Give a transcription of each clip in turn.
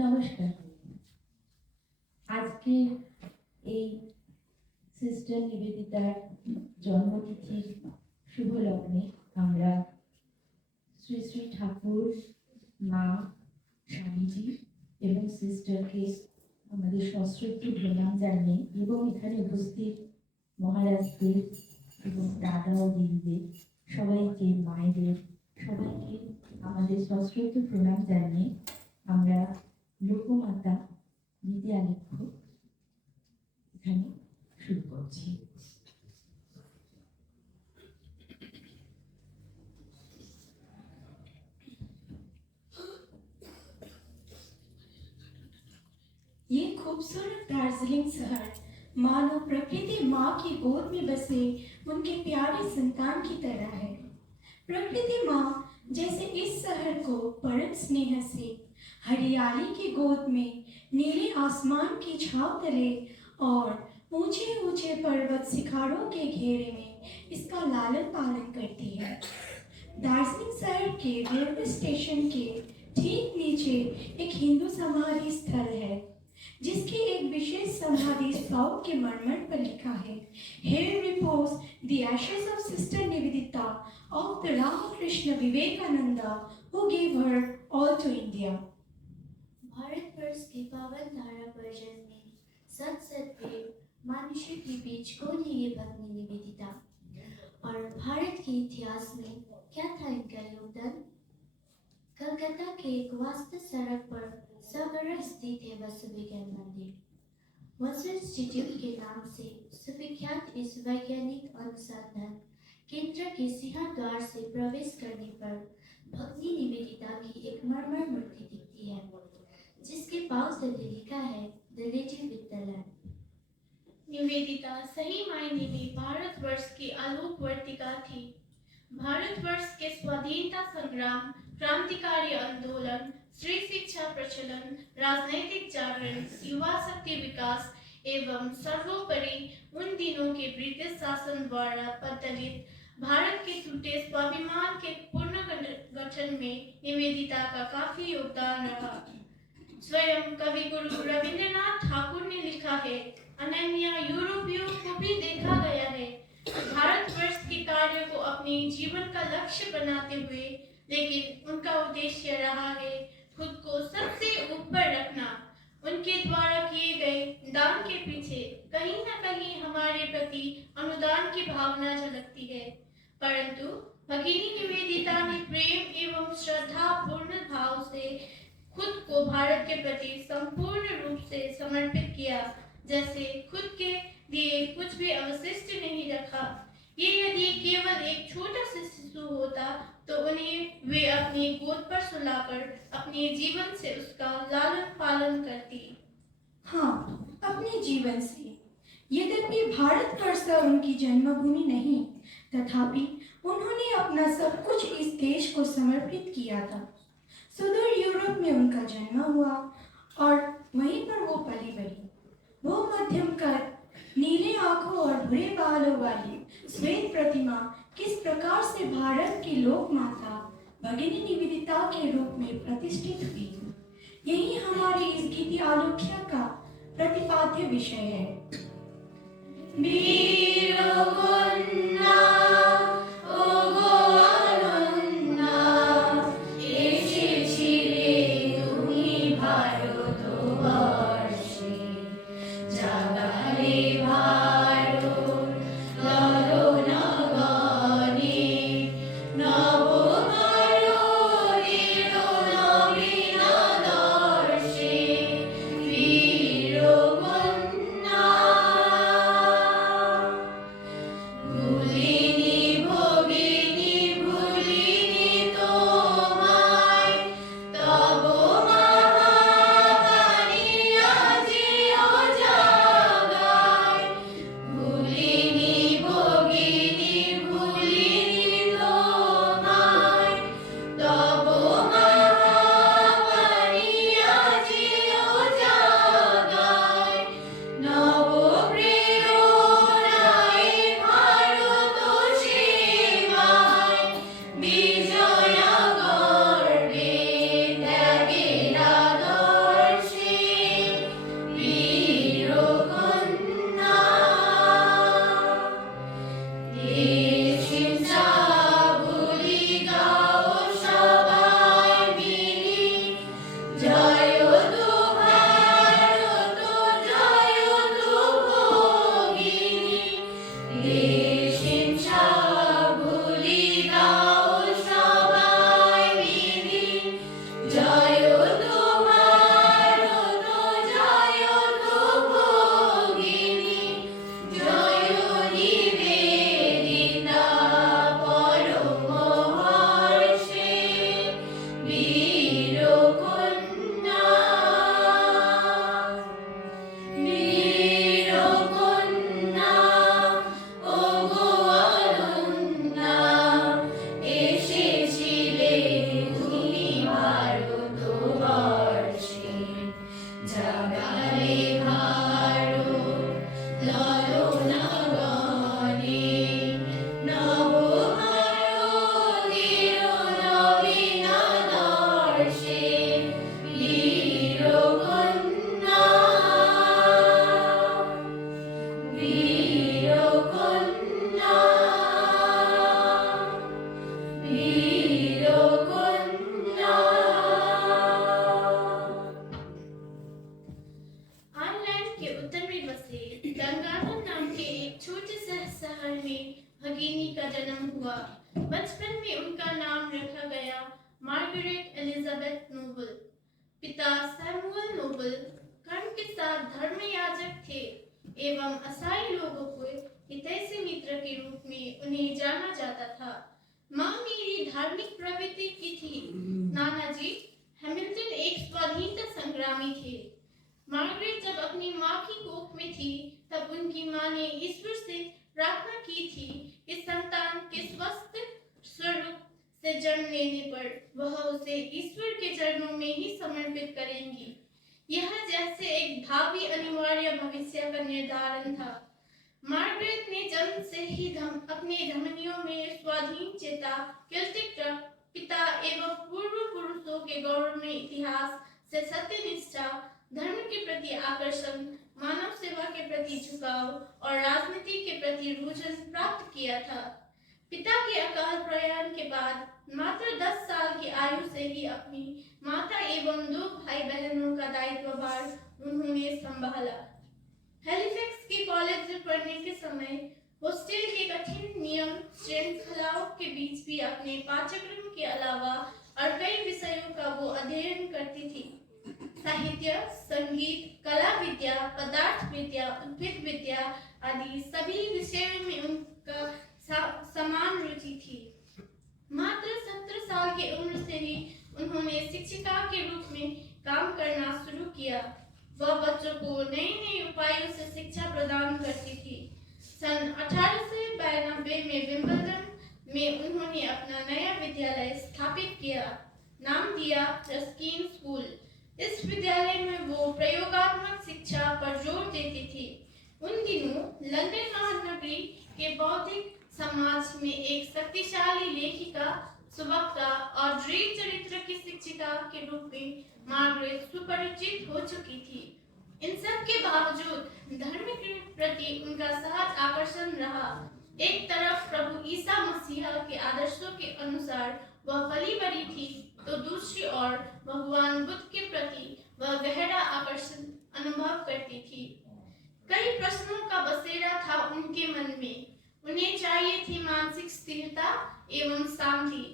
নমস্কার। আজকে এই সিস্টার নিবেদিতার জন্মতিথির শুভ লগ্নে আমরা শ্রী শ্রী ঠাকুর, মা, স্বামীজি এবং সিস্টারকে আমাদের সশ্রদ্ধ প্রণাম জানিয়ে এবং এখানে উপস্থিত মহারাজদের এবং দাদা ও দিদিদের সবাইকে, মায়েদের সবাইকে আমাদের সশ্রদ্ধ প্রণাম জানিয়ে আমরা লোকমাতা নীতি আলেখ্য এখানে শুরু করছি। ये खूबसूरत दार्जिलिंग शहर मानो प्रकृति माँ की गोद में बसे उनके प्यारे संतान की तरह है। प्रकृति माँ जैसे इस शहर को परम स्नेह से हरियाली की गोद में, नीले आसमान की छाव तले और ऊंचे ऊंचे पर्वत शिखरों के घेरे में इसका लालन पालन करती है। दार्जिलिंग शहर के रेलवे स्टेशन के ठीक नीचे एक हिंदू समाधि स्थल है, जिसकी एक विशेष समाधि साउथ के मरमर पर लिखा है, Here repose the ashes of Sister Nivedita of the Ramakrishna Vivekananda who gave her all to India. Bharatvarsh की पावन धारा पर जन्मे सत सत्य मनुष्य के बीच कौन है ये भगनी निवेदिता, और भारत के इतिहास में क्या था इनका योगदान। कलकत्ता के एक वास्तु सड़क पर सगरा स्थित है वसु विज्ञान मंदिर। वसु इंस्टीट्यूट के नाम से सुविख्यात इस वैज्ञानिक अनुसंधान केंद्र के सिंहद्वार से प्रवेश करने पर भगनी निवेदिता की एक मरमर मूर्ति दिखती है, जिसके पास तले लिखा है the lady with the lamp. Nivedita सही मायने में भारतवर्ष की आलोकवर्तिका थी। भारतवर्ष के स्वाधीनता संग्राम, क्रांतिकारी आंदोलन, स्त्री शिक्षा प्रचलन, राजनैतिक जागरण, युवा शक्ति विकास एवं सर्वोपरि उन दिनों के ब्रिटिश शासन द्वारा पतलित भारत के टूटे स्वाभिमान के पुनर्गठन में निवेदिता का काफी योगदान रहा। स्वयं कवि गुरु रविंद्रनाथ ठाकुर ने लिखा है, अनन्या यूरोपियों को भी देखा गया है। भारतवर्ष के कार्य को अपने जीवन का लक्ष्य बनाते हुए, लेकिन उनका उद्देश्य रहा है खुद को सबसे ऊपर रखना। उनके द्वारा किए गए दान के पीछे कहीं न कहीं हमारे प्रति अनुदान की भावना झलकती है, परंतु भगिनी निवेदिता ने प्रेम एवं श्रद्धा पूर्ण भाव से खुद को भारत के प्रति संपूर्ण रूप से समर्पित किया, जैसे खुद के लिए कुछ भी अवशिष्ट नहीं रखा। ये यदि केवल एक छोटा सा शिशु होता तो उन्हें वे अपनी गोद पर सुलाकर अपने जीवन से उसका लालन पालन करती। हाँ, अपने जीवन से। यद्यपि भारतवर्ष उनकी जन्मभूमि नहीं, तथापि उन्होंने अपना सब कुछ इस देश को समर्पित किया था। सुदूर यूरोप में उनका जन्म हुआ और वहीं पर वो पली बढ़ी। वो मध्यम कद, नीले आंखों और भूरे बालों वाली श्वेत प्रतिमा किस प्रकार से भारत की लोक माता भगिनी निवेदिता के रूप में प्रतिष्ठित हुई, यही हमारी इस गीति आलोक्य का प्रतिपाद्य विषय है। Good. वीरो कन्या वीरो कन्या वीरो कन्या। आयरलैंड के उत्तर में बसे डंगारन नाम के एक छोटे से शहर में भगिनी का जन्म हुआ। बचपन में उनका नाम रखा गया मार्गरेट एलिजाबेथ नोबल। पिता सैमुअल नोबल कर्म के साथ धर्मयाजक थे एवं ईसाई लोगों को हितैषी मित्र के रूप में उन्हें जाना जाता था। माँ मेरी धार्मिक प्रवृत्ति की थी। नाना जी हैमिल्टन एक स्वाधीनता संग्रामी थे। मार्गरेट जब अपनी माँ की कोख में थी तब उनकी माँ ने ईश्वर से प्रार्थना की थी इस संतान के स्वस्थ स्वरूप से जन्म लेने पर वह उसे ईश्वर के चरणों में ही समर्पित करेंगी। यह जैसे एक भावी अनिवार्य भविष्य का निर्धारण था। मार्गरेट ने जन्म से ही अपने धमनियों में स्वाधीन चेता, केल्टिक रक्त, पिता एवं पूर्व पुरुषों के गौरवमय इतिहास से सत्यनिष्ठा, धर्म के प्रति आकर्षण, मानव सेवा के प्रति झुकाव और राजनीति के प्रति रुझान प्राप्त किया था। पिता के अकाल प्रयाण के बाद मात्र 10 साल की आयु से ही अपनी माता एवं 2 भाई बहनों का दायित्वभार उन्होंने संभाला। हैलिफैक्स के कॉलेज में पढ़ने के समय हॉस्टल के कठिन नियम श्रृंखलाओं के बीच भी अपने पाठ्यक्रम के अलावा और कई विषयों का वो अध्ययन करती थी। साहित्य, संगीत, कला विद्या, पदार्थ विद्या, उद्भिद विद्या आदि सभी विषयों में उनका समान रुचि थी। मात्र 17 साल की उम्र से ही उन्होंने शिक्षिका के रूप में काम करना शुरू किया। वह बच्चों को नए नए उपायों से शिक्षा प्रदान करती थी। सन 1892 में विंबलडन में उन्होंने अपना नया विद्यालय स्थापित किया। नाम दिया रस्किन स्कूल। इस विद्यालय में वो प्रयोगात्मक शिक्षा पर जोर देती थी। उन दिनों लंदन महानगरी के बौद्धिक समाज में एक शक्तिशाली लेखिका, सुवक्ता और दृढ़ चरित्र की शिक्षिका के रूप में मार्गरेट सुपरिचित हो चुकी थी। इन सब के बावजूद धर्म के प्रति उनका सहज आकर्षण रहा। एक तरफ प्रभु ईसा मसीह के आदर्शों के अनुसार वह पली बड़ी थी, तो दूसरी ओर भगवान बुद्ध के प्रति वह गहरा आकर्षण अनुभव करती थी। कई प्रश्नों का बसेरा था उनके मन में। उन्हें चाहिए थी मानसिक स्थिरता एवं शांति।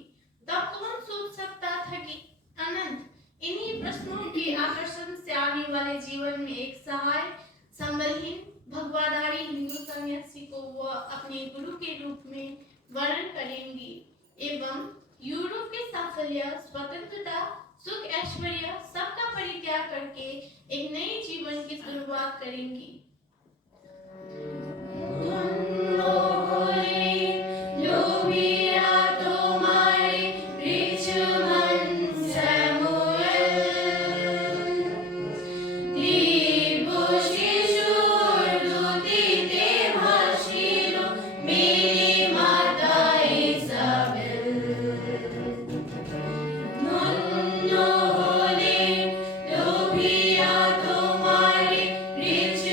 तब कौन सोच सकता था कि अनंत इन्हीं प्रश्नों के आकर्षण से आने वाले जीवन में एक सहाय, संबलहीन, भगवाधारी हिंदू सन्यासी को वह अपने गुरु के रूप में वर्ण करेंगी एवं यूरोप के साफल्य, स्वतंत्रता, सुख, ऐश्वर्य सबका परित्याग करके एक नए जीवन की शुरुआत करेंगी। Rich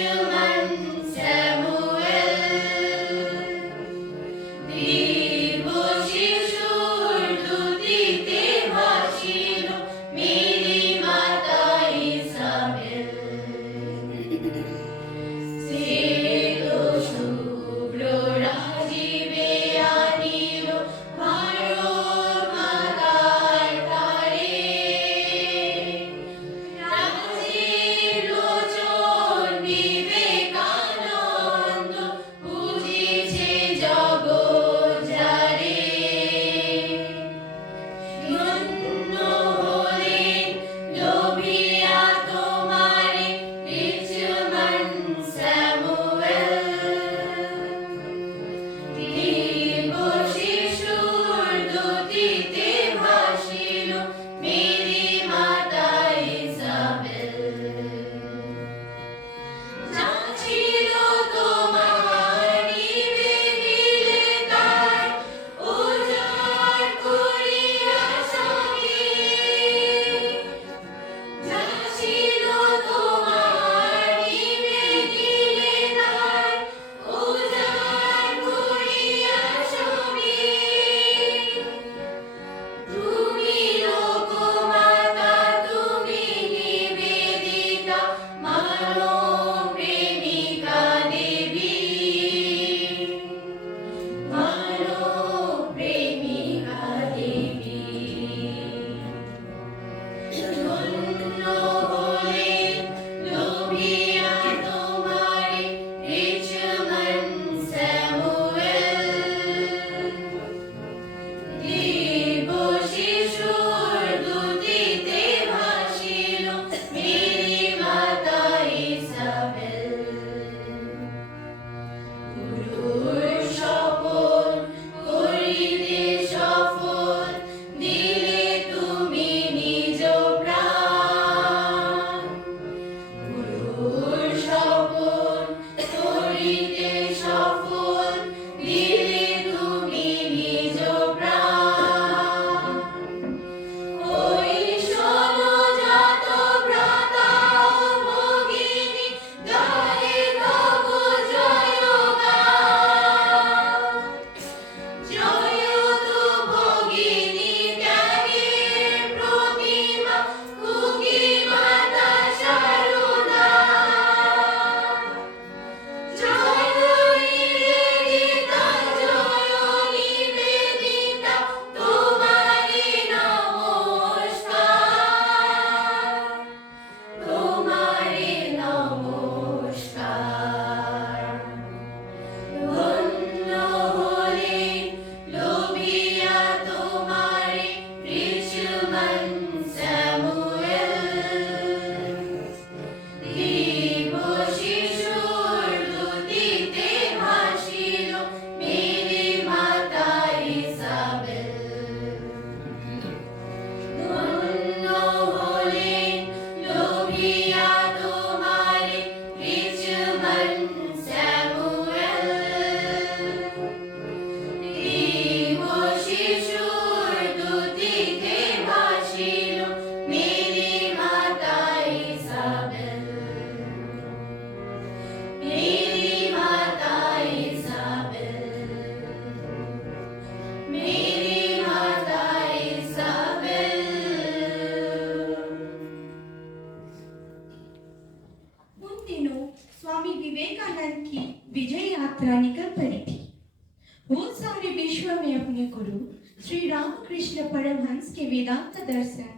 विश्व में अपने गुरु श्री रामकृष्ण परमहंस के वेदांत दर्शन,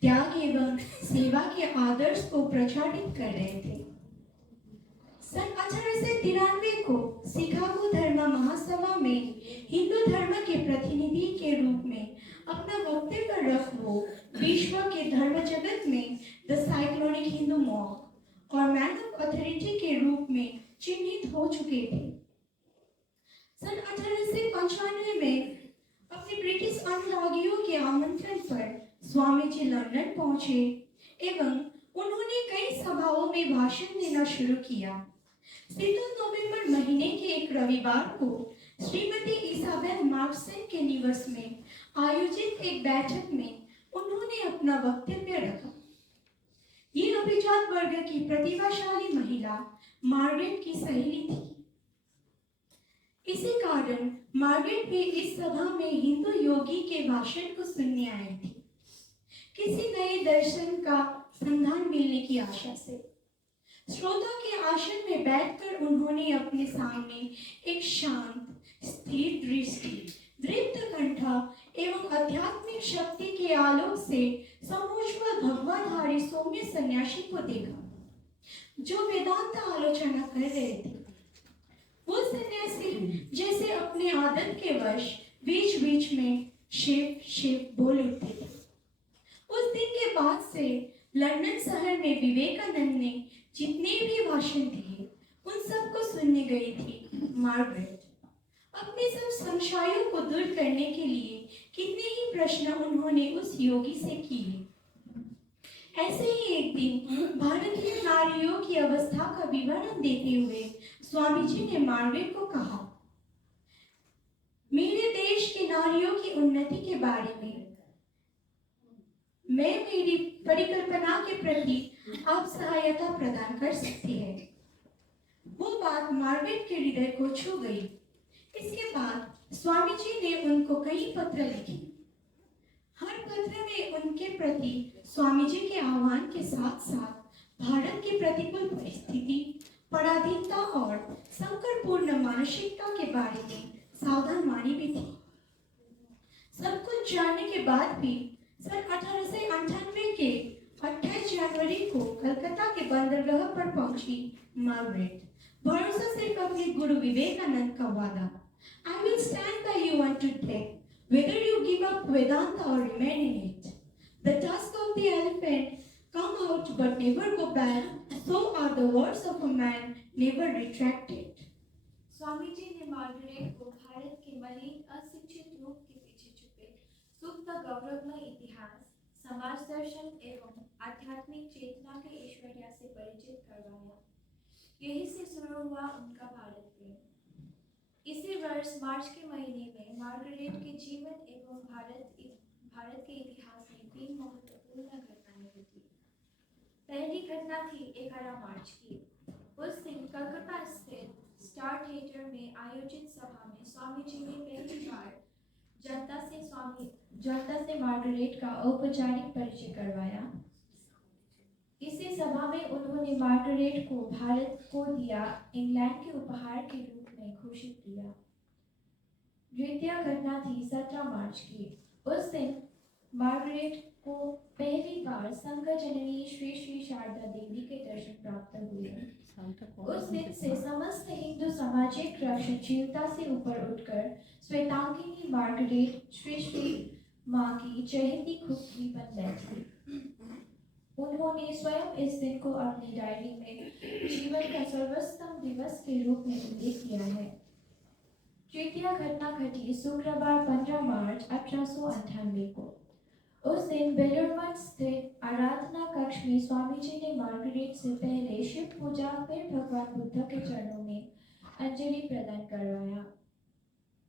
त्याग एवं सेवा के आदर्श को प्रचारित कर रहे थे। सन 1893 को शिकागो धर्म महासभा में हिंदू धर्म के प्रतिनिधि के रूप में अपना वक्तव्य रख वो विश्व के धर्म जगत में द साइक्लोनिक हिंदू मॉक और मैन ऑफ अथॉरिटी के रूप में चिन्हित हो चुके थे। सन 1895 में अपने ब्रिटिश अनुरागियों के आमंत्रण पर स्वामी जी लंदन पहुंचे एवं उन्होंने कई सभाओं में भाषण देना शुरू किया। शीतल नवंबर महीने के एक रविवार को श्रीमती इसाबेल मार्क्सन के निवास में आयोजित एक बैठक में उन्होंने अपना वक्तव्य रखा। ये अभिजात वर्ग की प्रतिभाशाली महिला मार्गरेट की सहेली थी। इसी कारण मार्गरेट भी इस सभा में हिंदू योगी के भाषण को सुनने आई थी, किसी नए दर्शन का संधान मिलने की आशा से। श्रोता के आसन में बैठकर उन्होंने अपने सामने एक शांत, स्थिर दृष्टि, दृप्त कंठ एवं आध्यात्मिक शक्ति के आलोक से समोज्वल भगवाधारी सौम्य सन्यासी को देखा, जो वेदांत आलोचना कर रहे थे। वो सन्यासी जैसे अपने आदत के वश बीच बीच में शिव शिव बोल उठते थे। उस दिन के बाद से लंदन शहर में विवेकानंद ने जितने भी भाषण दिए उन सबको सुनने गई थी मार्गरेट। अपने सब संशयों को दूर करने के लिए कितने ही प्रश्न उन्होंने उस योगी से किए। ऐसे ही एक दिन भारतीय नारियों की अवस्था का विवरण देते हुए स्वामी जी ने मार्गरेट को कहा, मेरे देश की नारियों की उन्नति के बारे में मैं मेरी परिकल्पना के प्रति आप सहायता प्रदान कर सकती है। वो बात मार्गरेट के हृदय को छू गई। इसके बाद स्वामी जी ने उनको कई पत्र लिखे। हर पत्र में उनके प्रति स्वामी जी के आह्वान के साथ साथ भारत की प्रतिकूल परिस्थिति, पराधीनता और संकटपूर्ण मानसिकता के बारे में सावधान वाणी भी थी। सब कुछ जानने के बाद भी सन 1898 के 28 जनवरी को कलकत्ता के बंदरगाह पर पहुंची मार्गरेट। भरोसा सिर्फ अपने गुरु विवेकानंद का वादा, I will stand by you unto death, whether you give up Vedanta or remain in it. The tusk of the elephant come out but never go back, so are the words of a man never retracted. Swami ji ने Margaret को भारत के मलिन अशिक्षित रूप के पीछे छुपे सुप्त गौरवमय इतिहास, समाज दर्शन एवं आध्यात्मिक चेतना के ऐश्वर्य से परिचित करवाया। यही से शुरू हुआ उनका भारत प्रेम। इसी वर्ष मार्च के महीने में मार्गरेट के जीवन एवं भारत के इतिहास में 3 महत्वपूर्ण घटनाएं घटी। पहली घटना थी 11 मार्च की। उस दिन कलकत्ता स्थित स्टार थिएटर में आयोजित सभा में स्वामी जी ने पहली बार जनता से मार्गरेट का औपचारिक परिचय करवाया। इसी सभा में उन्होंने मार्गरेट को भारत को दिया इंग्लैंड के उपहार के रूप में घोषित किया। द्वितीय घटना थी 17 मार्च की। उस दिन मार्गरेट को पहली बार संघ जननी श्री श्री शारदा देवी के दर्शन प्राप्त हुए। उस दिन से समस्त हिंदू सामाजिक रक्षणशीलता से ऊपर उठकर श्वेतांगिनी मार्गरेट श्री श्री माँ की चहेती खुद बन बैठी। उन्होंने स्वयं इस दिन को अपनी डायरी में जीवन का सर्वोत्तम दिवस के रूप में उल्लेख किया है। तृतीय घटना घटी शुक्रवार 15 मार्च 1898 को। उस दिन बेलूर मठ स्थित आराधना कक्ष में स्वामी जी ने मार्गरेट से पहले शिव पूजा, फिर भगवान बुद्ध के चरणों में अंजलि प्रदान करवाया।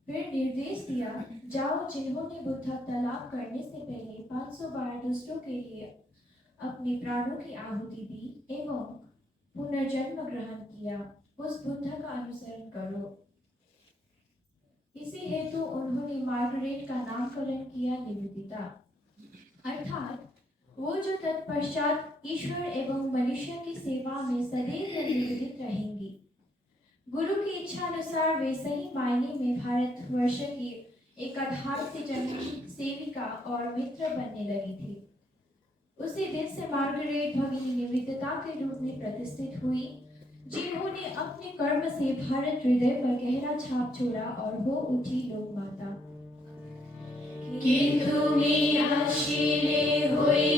फिर निर्देश दिया, जाओ जिन्होंने बुद्धत्व लाभ करने से पहले 500 बार दूसरों के लिए अपने प्राणों की आहुति दी एवं पुनर्जन्म ग्रहण किया, उस बुद्ध का अनुसरण करो। इसी हेतु उन्होंने मार्गरेट का नामकरण किया निवेदिता, अर्थात वो जो तत्पश्चात ईश्वर एवं मनुष्य की सेवा में सदैव निवेदित रहेंगी। गुरु की इच्छा अनुसार वे सही मायने में भारतवर्ष की एक आधार से जन्मी सेविका और मित्र बनने लगी थी। उसी दिन से मार्गरेट भगिनी निवेदिता के रूप में प्रतिष्ठित हुई, जिन्होंने अपने कर्म से भारत हृदय पर गहरा छाप छोड़ा और हो उठी लोक माता। कि तुम्हें आशीने हुई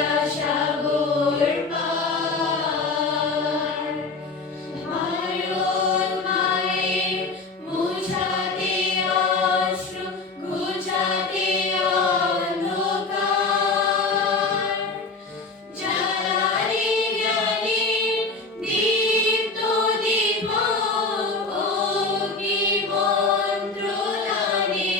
आशा गोर पार, भारों माए मुझाते अश्रु गुजाते अंधकार, जलाने ज्ञानी दीप्तो दीपो अग्नि मंत्रो दाने,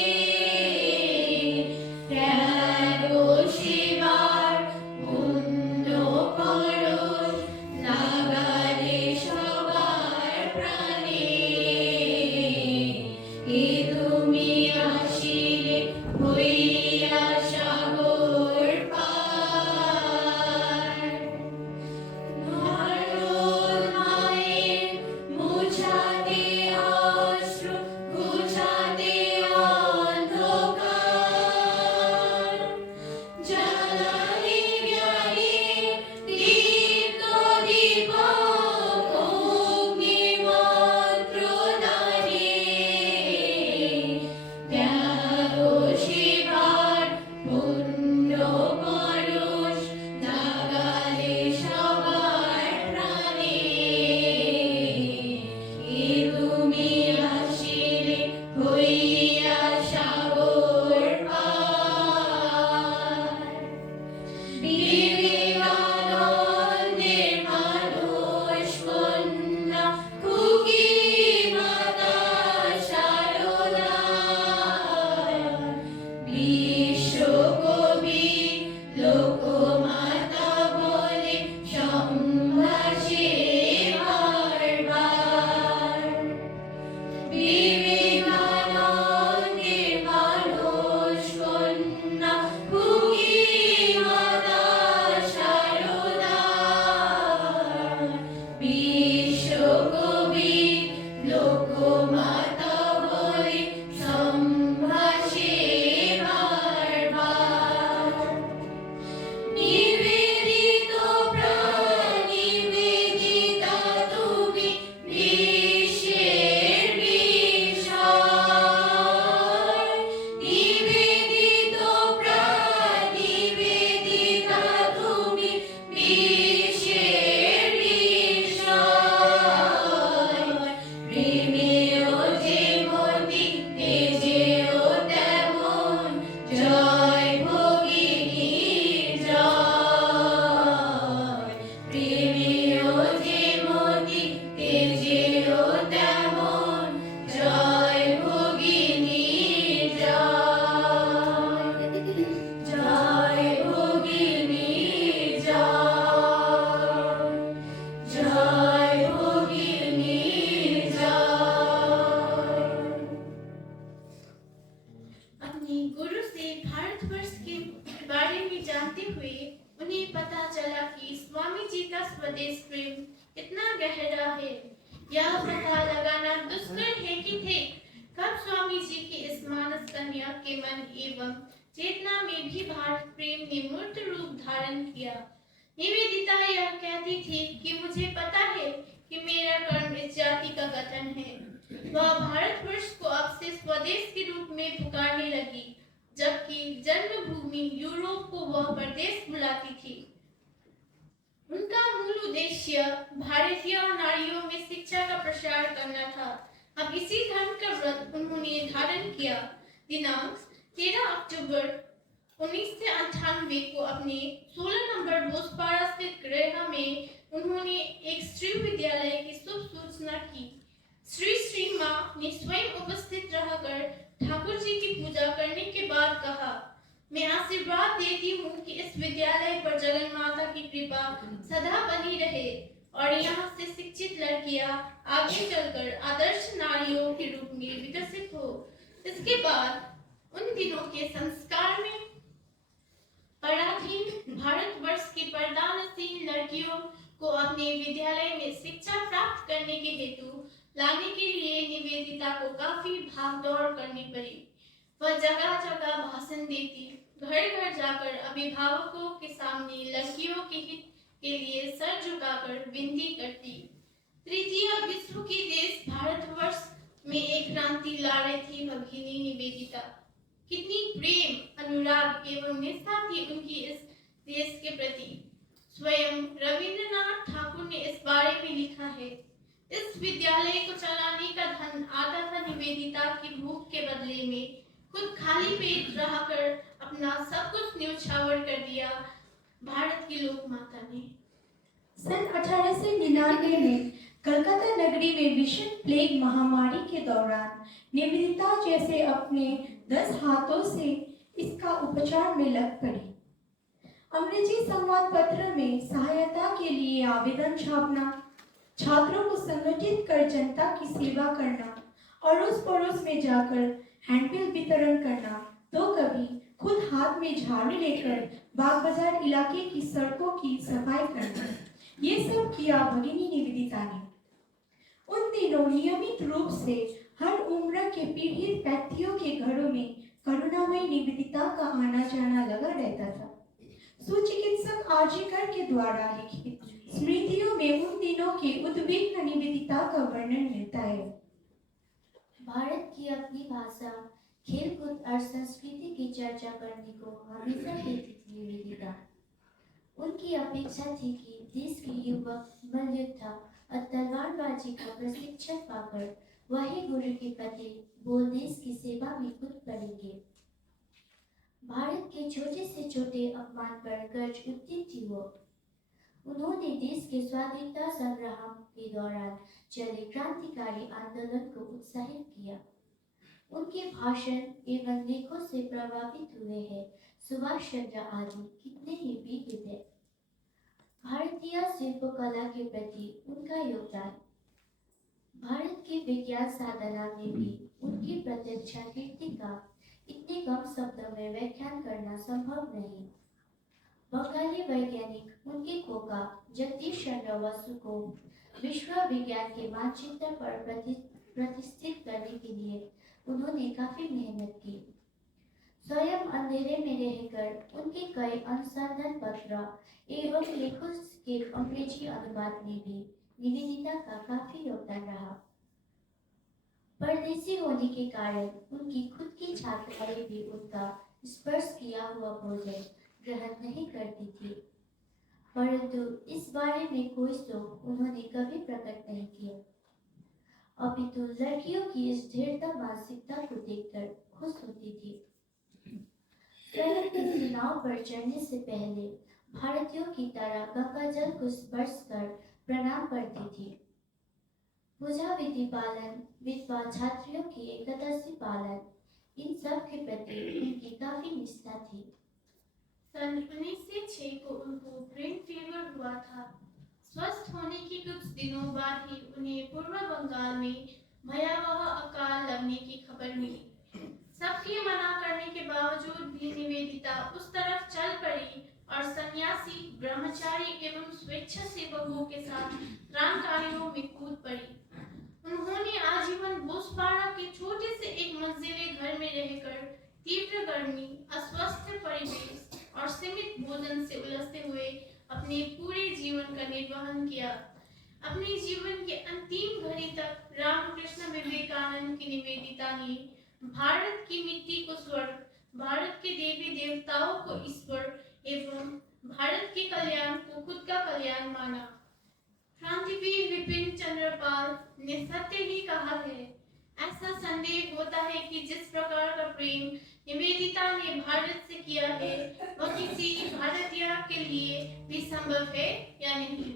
শিবার পুণ্য পরশ লাগালে সবার প্রাণে, এ তুমি আসিলে হইয়া সাগর পার, ভারত মায়ের মুছাতে অশ্রু গুছাতে অন্ধকার, জ্বালানি জ্ঞানী দীপ্ত দীপক অগ্নি মন্ত্র দানে, ত্যাগ শিবার পুণ্য পরশ লাগালে সবার প্রাণে, এ তুমি আসিলে হইয়া সাগর পার, বিবেকানন্দের মানুষ কন্যা খুকি মাতা সারদা, বিশ্বকবি লোকমাতা বলে সম্ভাষে বারবার, বিবেকানন্দের মানুষ কন্যা খুকি মাতা সারদা, বিশ্বকবি লোকমাতা বলে সম্ভাষে বারবার, নিবেদিত প্রাণ নিবেদিতা তুমি বিশ্বের বিষয়, নিবেদিত প্রাণ নিবেদিতা তুমি বিশ্বের বিষয়, প্রেমেও যেমনি তেজেও তেমন, জয় ভগিনী জয়, প্রেমেও যেমনি তেজেও তেমন, জয় ভগিনী জয়, জয় ভগিনী জয়, জয় ভগিনী জয়। अपने गुरु से भारतवर्ष के बारे में जानते हुए उन्हें पता चला कि स्वामी जी का स्वदेश प्रेम इतना गहरा है। यह पता लगाना दुष्कर है कि थे कब स्वामी जी की इस मानस कन्या के मन एवं चेतना में भी भारत प्रेम ने मूर्त रूप धारण किया। निवेदिता यह कहती थी कि मुझे पता है कि मेरा कर्म इस जाति का गठन है। वह भारतवर्ष को अब से स्वदेश के रूप में पुकारने लगी, जबकि जन्मभूमि यूरोप को वह परदेश बुलाती थी। उनका मूल उद्देश्य भारतीय नारियों में शिक्षा का प्रसार करना था। अब इसी धर्म का व्रत उन्होंने धारण किया। दिनांक 13 अक्टूबर 1998 को अपने 16 नंबर बोसपारा स्थित गृह में उन्होंने एक स्त्री विद्यालय की शुभ सूचना की। श्री श्री माँ ने स्वयं उपस्थित रहकर ठाकुर जी की पूजा करने के बाद कहा, मैं आशीर्वाद देती हूँ कि इस विद्यालय पर जगन माता की कृपा सदा बनी रहे और यहाँ से शिक्षित लड़कियाँ आगे चलकर आदर्श नारियों के रूप में विकसित हो। इसके बाद उन दिनों के संस्कार में पराधीन भारतवर्ष की प्रदानशील लड़कियों को अपने विद्यालय में शिक्षा प्राप्त करने के हेतु लाने के लिए निवेदिता को काफी भागदौड़ करनी पड़ी। वह जगह जगह भाषण देती, घर घर जाकर अभिभावकों के सामने लड़कियों के हित के लिए सर झुकाकर विनती करती। तृतीय विश्व के देश भारतवर्ष में एक क्रांति ला रही थी भगिनी निवेदिता। कितनी प्रेम, अनुराग एवं निष्ठा थी उनकी इस देश के प्रति। स्वयं रविंद्रनाथ ठाकुर ने इस बारे में लिखा है, इस विद्यालय को चलाने का धन आता था निवेदिता की भूख के बदले में। खुद खाली पेट रहकर अपना सब कुछ न्यौछावर कर दिया भारत की लोक माता ने। सन 1899 में कलकत्ता नगरी में विषम प्लेग महामारी के दौरान निवेदिता जैसे अपने 10 हाथों से इसका उपचार में लग पड़ी। अंग्रेजी संवाद पत्र में सहायता के लिए आवेदन छापना, छात्रों को संगठित कर जनता की सेवा करना, अड़ोस पड़ोस में जाकर हैंडबिल वितरण करना, तो कभी खुद हाथ में झाड़ू लेकर बाग बाजार इलाके की सड़कों की सफाई करना, ये सब किया भगिनी निवेदिता ने। उन दिनों नियमित रूप से हर उम्र के पीड़ित व्यक्तियों के घरों में करुणामयी निवेदिता का आना जाना लगा रहता था। सुचिकित्सक आर्जिकर के द्वारा लिखित स्मृतियों में उन दिनों के उद्विग्न निवेदिता का वर्णन मिलता है। भारत की अपनी भाषा, खेलकूद और संस्कृति की चर्चा करने को हमेशा देती थी निवेदिता। उनकी अपेक्षा थी कि देश के युवक मल्लयुद्ध और तलवारबाजी का प्रशिक्षण पाकर वही गुरु के प्रति बोल देश की सेवा में कूद पड़ेंगे। भारत के छोटे से छोटे अपमान पर गर्ज उठती थी वो। उन्होंने देश के स्वाधीनता संग्राम के दौरान चले क्रांतिकारी आंदोलन को उत्साहित किया। उनके भाषण एवं लेखों से प्रभावित हुए हैं सुभाष चंद्र आदि कितने ही वीर थे। भारतीय शिल्पकला के प्रति उनका योगदान, भारत के विज्ञान साधना में भी उनकी प्रत्यक्ष कीर्ति का इतने कम शब्दों में व्याख्यान करना संभव नहीं। बंगाली वैज्ञानिक उनके खोका जगदीश चंद्र बसु को विश्व विज्ञान के मानचित्र पर प्रतिष्ठित करने के लिए उन्होंने काफी मेहनत की। स्वयं अंधेरे में रहकर उनके कई अनुसंधान पत्र एवं लेखों के अंग्रेजी अनुवाद में भी निवेदिता का काफी योगदान रहा। परदेशी होने के कारण उनकी खुद की छात्राएं भी उनका स्पर्श किया हुआ भोजन ग्रहण नहीं करती थी, परंतु इस बारे में कोई शोक उन्होंने कभी प्रकट नहीं किया। अपितु लड़कियों की इस दृढ़ता मानसिकता को देखकर खुश होती थी। स्वयं के सीमाओं पर चढ़ने से पहले भारतीयों की तरह गंगा जल को स्पर्श कर प्रणाम करती थी। पूजा विधि पालन, विधवा छात्रियों की एकादशी पालन, इन सब के प्रति उनकी काफी निष्ठा थी। सन 1906 को उनको ब्रेन फीवर हुआ था। स्वस्थ होने के कुछ दिनों बाद ही उन्हें पूर्व बंगाल में भयावह अकाल लगने की खबर मिली। सबके मना करने के बावजूद भी निवेदिता उस तरफ चल पड़ी और सन्यासी, ब्रह्मचारी एवं स्वेच्छासेवकों के साथ त्राण कार्यों में कूद पड़ी। उन्होंने आजीवन बोसपाड़ा के छोटे से एक मंजिले घर में रहकर तीव्र गर्मी, अस्वस्थ परिवेश और सीमित भोजन से उलझते हुए अपने पूरे जीवन का निर्वहन किया। अपने जीवन के अंतिम घड़ी तक रामकृष्ण विवेकानंद की निवेदिता ने भारत की मिट्टी को स्वर्ग, भारत के देवी देवताओं को ईश्वर एवं भारत के कल्याण को खुद का कल्याण माना। क्रांतिवीर विपिन चंद्र पाल ने सत्य ही कहा है। ऐसा संदेह होता है कि जिस प्रकार का प्रेम निवेदिता ने भारत से किया है, वह किसी भारतीय के लिए भी संभव है या नहीं।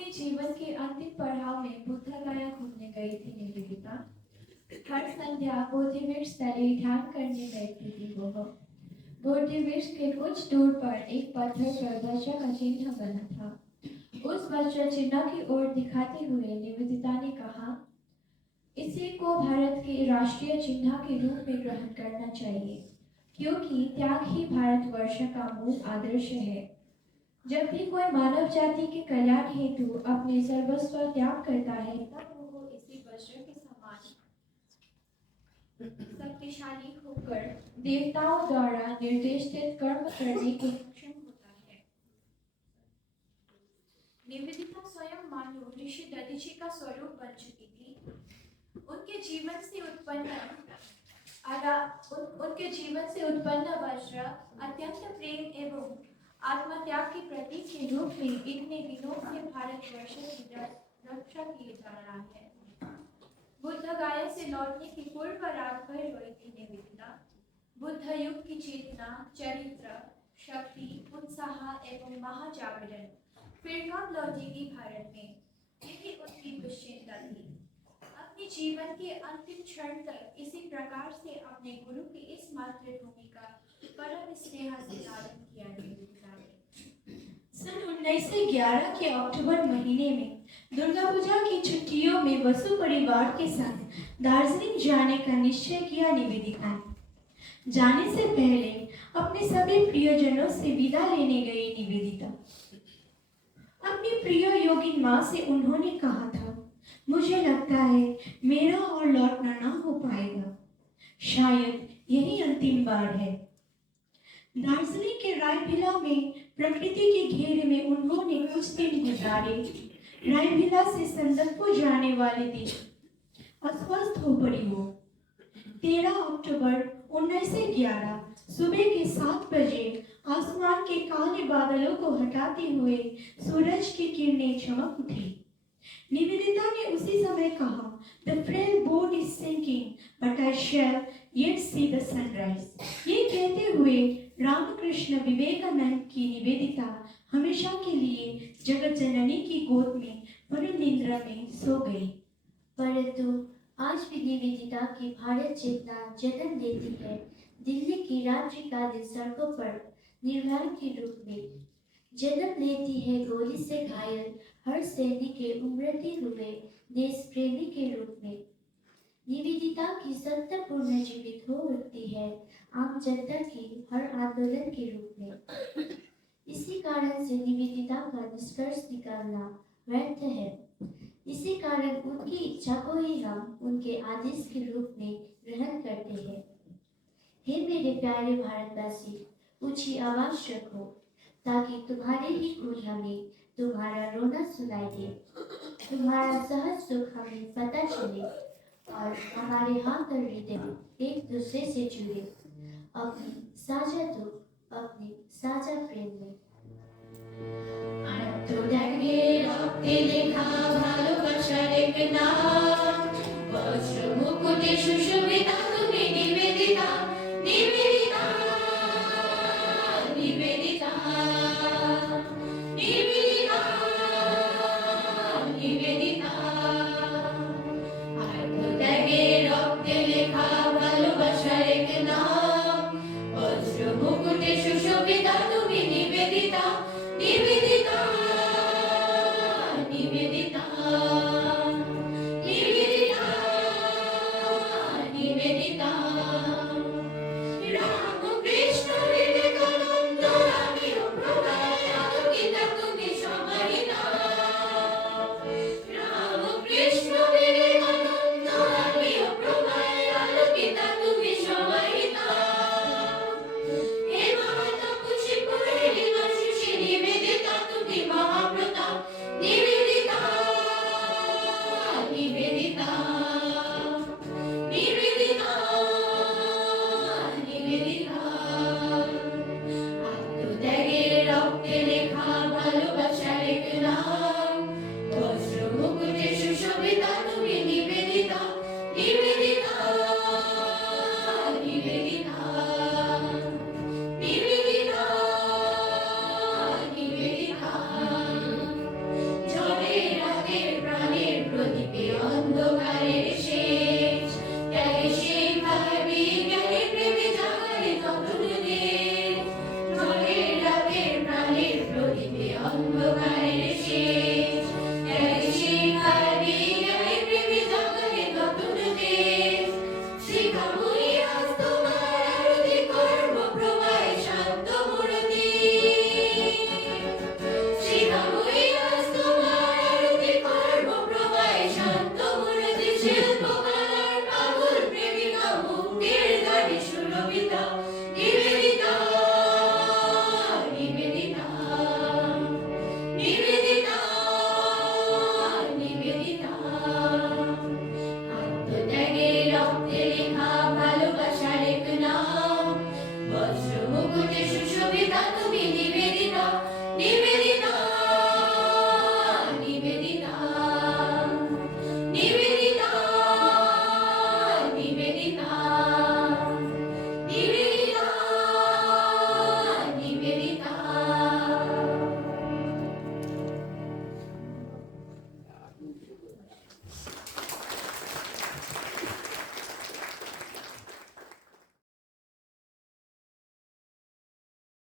अपने जीवन के अंतिम पड़ाव में बुद्धगया घूमने गई थी निवेदिता। हर संध्या बोधि वृक्ष तले ध्यान करने बैठती थी वह। बोधि वृक्ष के कुछ दूर पर एक पत्थर पर वज्र का चिन्ह बना था। उस वज्र चिन्ह की ओर दिखाते हुए निवेदिता ने कहा, इसी को भारत के राष्ट्रीय चिन्ह के रूप में ग्रहण करना चाहिए, क्योंकि त्याग ही भारतवर्ष का मूल आदर्श है। जब भी कोई मानव जाति के कल्याण हेतु अपने सर्वस्व त्याग करता है, तब वो इसी वज्र के समान शक्तिशाली होकर देवताओं द्वारा निर्देशित कर्म करने के सक्षम होता है। निवेदिता स्वयं मानो ऋषि दधीचि का स्वरूप बन चुकी थी। उनके जीवन से उत्पन्न वज्र अत्यंत प्रेम एवं आत्मत्याग के प्रतीक के रूप में इतने दिनों से भारतवर्ष की रक्षा किए जा रहा है। बुद्धगया से लौटने की पूर्व रात भर रोई थी निवेदिता। बुद्ध युग की चेतना, चरित्र, शक्ति, उत्साह एवं महाजागरण फिर कब लौटेगी भारत में, यही उनकी दुश्चिंता थी। अपने जीवन के अंतिम क्षण तक इसी प्रकार से अपने गुरु की इस मातृभूमि का परम स्नेह से लालन किया निवेदिता ने। सन 1911 के अक्टूबर महीने में दुर्गा पूजा की छुट्टियों में वसु परिवार के साथ दार्जिलिंग जाने का निश्चय किया निवेदिता ने। जाने से पहले अपने सभी प्रियजनों से विदा लेने गई निवेदिता। अपनी प्रिय योगिन माँ से उन्होंने कहा था, मुझे लगता है मेरा और लौटना ना हो पाएगा, शायद यही अंतिम बार है। दार्जिलिंग के रायभिला में प्रकृति के घेरे में उन्होंने कुछ दिन गुजारे। रायभिला से संदकपू जाने वाले दिन अस्वस्थ हो पड़ी वो। 13 अक्टूबर 1911 सुबह के 7 बजे आसमान के काले बादलों को हटाते हुए सूरज की किरणें चमक उठी। निवेदिता ने उसी समय कहा, The frail boat is sinking, but I shall yet see the sunrise. ये कहते हुए रामकृष्ण विवेकानंद की निवेदिता हमेशा के लिए जगत जननी की गोद में परम निद्रा में सो गई। परंतु आज भी निवेदिता की भारत चेतना जन्म लेती है दिल्ली की रात्रिकालीन सड़कों पर निर्भय के रूप में। जन्म लेती है गोली से घायल हर सैनिक के उमड़ते हुए देश प्रेमी के रूप में। निवेदिता की सत्ता पुनर्जीवित हो उठती है आम जनता की हर आंदोलन के रूप में। इसी कारण से निवेदिता का निष्कर्ष निकालना व्यर्थ है। इसी कारण उनकी इच्छा को ही हम उनके आदेश के रूप में ग्रहण करते हैं। हे मेरे प्यारे भारतवासी, ऊंची आवाज रखो ताकि तुम्हारे ही गुण हमें तुम्हारा रोना सुनाई दे, तुम्हारा सहज सुख हमें पता चले और हमारे हाथ और हृदय एक दूसरे से जुड़े अपनी साझा दुख, अपने साझा प्रेम में। নিবিড়াময়ী আজ তোমার আরতি করব প্রবাহে শান্ত মূরতি শিল্পকলার পাগল প্রেমিকা মুক্তির গানে সুরভিতা নিবেদিতা নিবেদিতা নিবেদিতা নিবেদিতা আত্মত্যাগে রক্তে লেখা ভালোবাসার এক নাম বজ্র মুকুটে সুশোভিতা তুমি নিবেদিতা নিবেদিতা